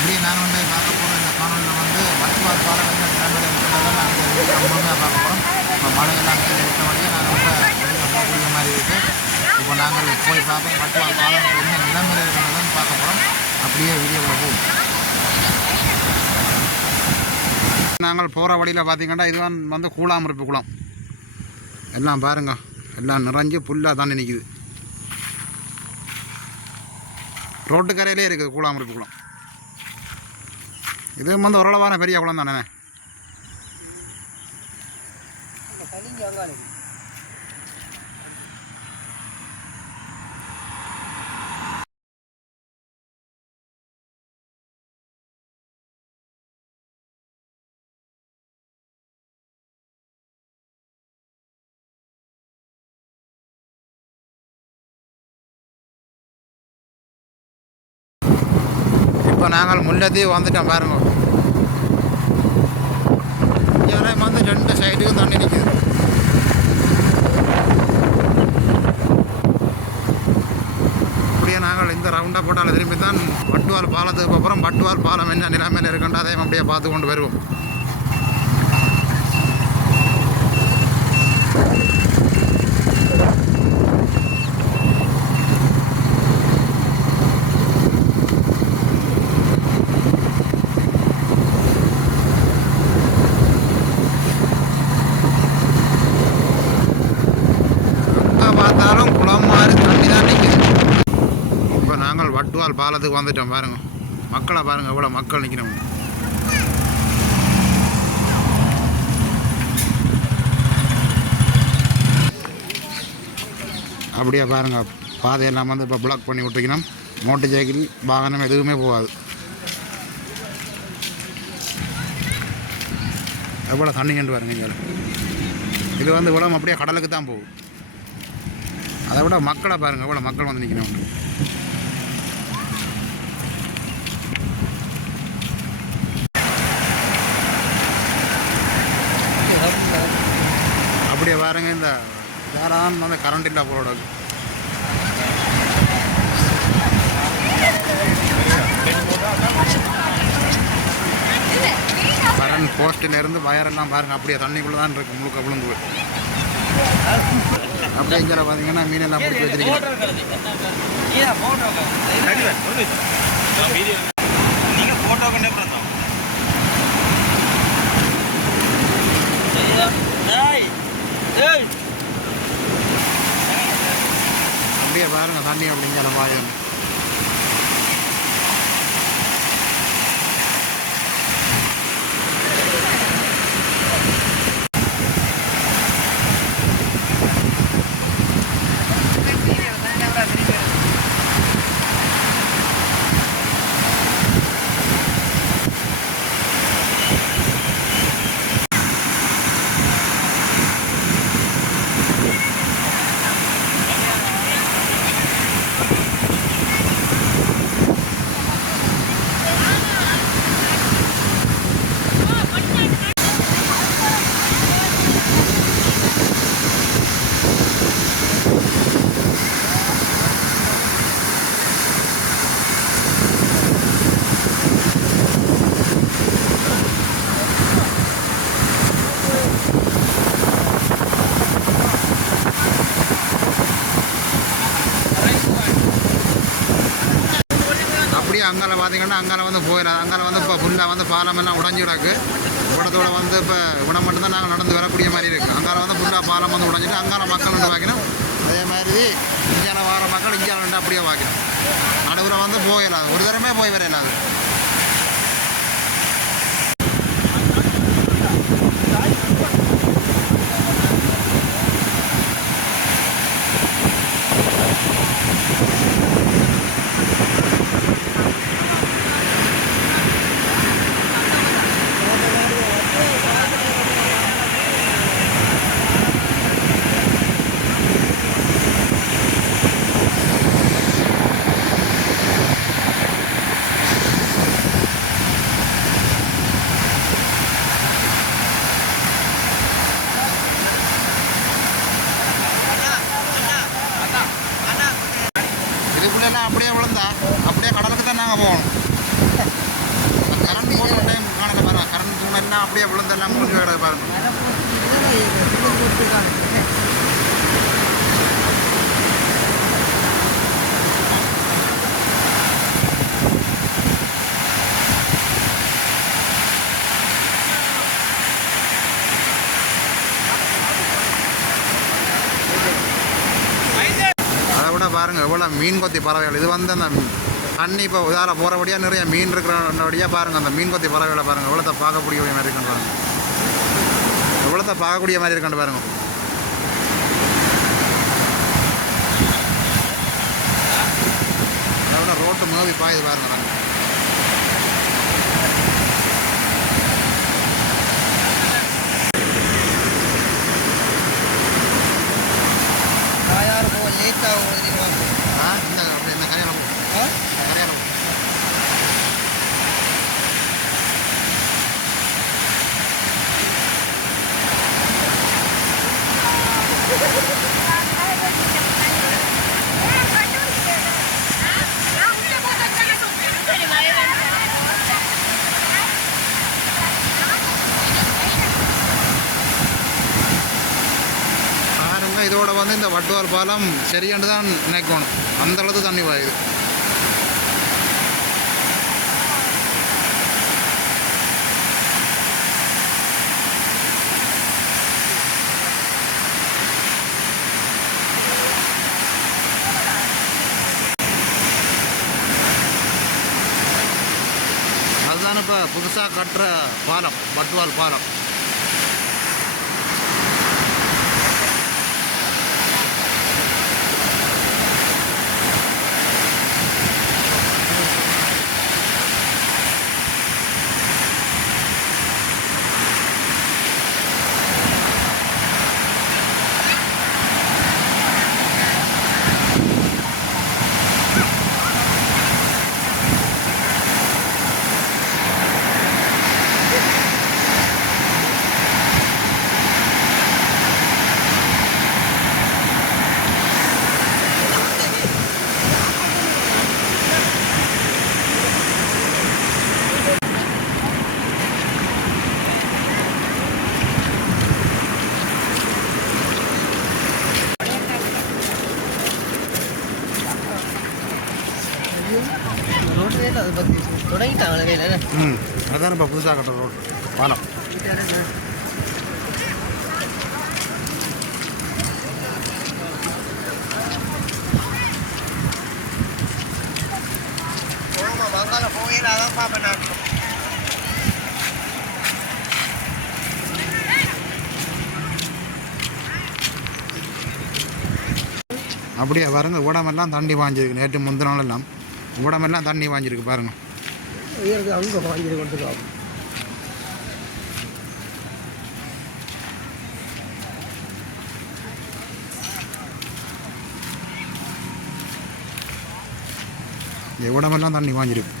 அப்படியே நாங்கள் வந்து பார்க்க போகிற இந்த காணொலியில் வந்து மட்வால் பாலம் என்ன நிலைமையில் இருக்கிறதா நாங்கள் முழுமையாக பார்க்க போகிறோம் இப்போ மழையெல்லாம் கீழே இருக்கிறபடியே நாங்கள் ரொம்ப வெளியில் போகக்கூடிய மாதிரி இருக்குது இப்போ நாங்கள் போய் பார்ப்போம். மட்வால் பாலம் என்ன நிலைமையில் இருக்கிறதுன்னு பார்க்க போகிறோம் அப்படியே வீடியோவில் போகும் நாங்கள் போகிற வழியில் பார்த்தீங்கன்னா இதுதான் வந்து கூழாமருப்பு குளம். எல்லாம் பாருங்க. எல்லாம் நிறைஞ்சு புல்லாக தான் நிற்கிது ரோட்டு கரையிலே இருக்குது கூழாமருப்பு குளம். இது வந்து ஓரளவான பெரிய குளம் தானே? இப்போ நாங்கள் முல்லத்தீவு வந்துட்டோம் பாருங்க. இங்கே வந்து ரெண்டு சைடுக்கும் தண்ணி நிற்குது அப்படியே நாங்கள் இந்த ரவுண்டாக போட்டால் திரும்பி தான் பட்டுவால் பாலத்துக்கு அப்புறம் பட்டுவால் பாலம் என்ன நிலைமையில் இருக்குன்ற அதையும் அப்படியே பார்த்து கொண்டு வருவோம் எங்கே பார்த்தாலும் குளம் மாதிரி தண்ணி தான் நிற்குது இப்போ நாங்கள் பாலத்துக்கு வந்துட்டோம் பாருங்க. மக்களை பாருங்க எவ்வளோ மக்கள் நிற்கிறோம் அப்படியே பாருங்க பாதையெல்லாம் வந்து இப்போ பிளாக் பண்ணி விட்டுருக்கணும். மோட்டர் சைக்கிள் வாகனம் எதுவுமே போகாது. எவ்வளோ தண்ணி கண்டு பாருங்க இங்கே. இது வந்து இவ்வளோ அப்படியே கடலுக்கு தான் போகும். அதை விட மக்களை பாருங்கள் எவ்வளோ மக்கள் வந்து நிற்கணும் அப்படியே பாருங்க இந்த யாரான் வந்து கரண்ட் இல்லை போல கரண்ட் போஸ்டில் இருந்து வயரெல்லாம் பாருங்க அப்படியே தண்ணிக்குள்ளே தான் இருக்கு முழுக்க விழுந்து அப்படியே இங்கே பார்த்தீங்கன்னா மீனெல்லாம் பிடிச்சி வச்சிருக்கீங்க நீங்க போட்டோ கொண்டே பிறந்தோம் அப்படியே பாருங்க தண்ணி அப்படிங்கிற மாதிரி அங்கால பார்த்தீங்கன்னா அங்கால வந்து போயிடலாம். அங்கால வந்து இப்போ ஃபுல்லாக வந்து பாலம் எல்லாம் உடஞ்சி கிடக்கு. இவ்வளத்தோட வந்து இப்போ குணம் மட்டும்தான் நாங்கள் நடந்து வரக்கூடிய மாதிரி இருக்குது அங்கால வந்து ஃபுல்லாக பாலம் வந்து உடஞ்சிட்டு அங்கால மக்கள் வந்து வாங்கினோம் அதே மாதிரி இங்கால வர மக்கள் இங்கால வந்து அப்படியே வாங்கினோம் நடுவில் வந்து போயிடலாம். ஒரு தரமே போய் வர இல்லாது அப்படியே விழுந்தெல்லாம் முடிஞ்சு கிடக்கு பாருங்க அதை விட பாருங்க எவ்வளோ மீன் கொத்தி பறவைகள். இது வந்து அந்த தண்ணி இப்போ இதால் போகிறபடியாக நிறைய மீன் இருக்கிறபடியாக பாருங்க அந்த மீன் கொத்தி பறவைகளை பாருங்க. எவ்வளோத்த பார்க்கக்கூடிய மாதிரி இருக்குன்னு பாருங்க. எவ்வளோத்த பார்க்கக்கூடிய மாதிரி இருக்கான்னு பாருங்க. அதை விட ரோட்டு மூவி பாயுது பாருங்க. தாயார் போக லேட் ஆகும் தெரியுமா? ஆ? இந்த இந்த கரையாள இதோட பாலம் சரியாண்டு தான் நினைக்கணும் அந்தளவுக்கு தண்ணி பாயுது. அதுதான் இப்போ புதுசாக கட்டுற பாலம் பட்வால் பாலம். அதை பற்றி தொடங்கிட்டாங்களே வேலை ம் இப்போ புதுசாக கட்டுற ரோடு பாலம். போகமா வங்காள அதான் பார்ப்பேன் நான் அப்படியே வரந்து ஊடமெல்லாம் தண்ணி வாஞ்சிருக்கு நேற்று முந்தினாலெல்லாம் எல்லாம் ஊடமெல்லாம் தண்ணி வாஞ்சிருக்கு பாருங்க உயர்ந்து அங்கே வாங்கி கொண்டு வா. இந்த ஊடமெல்லாம் தண்ணி வாஞ்சிருக்கு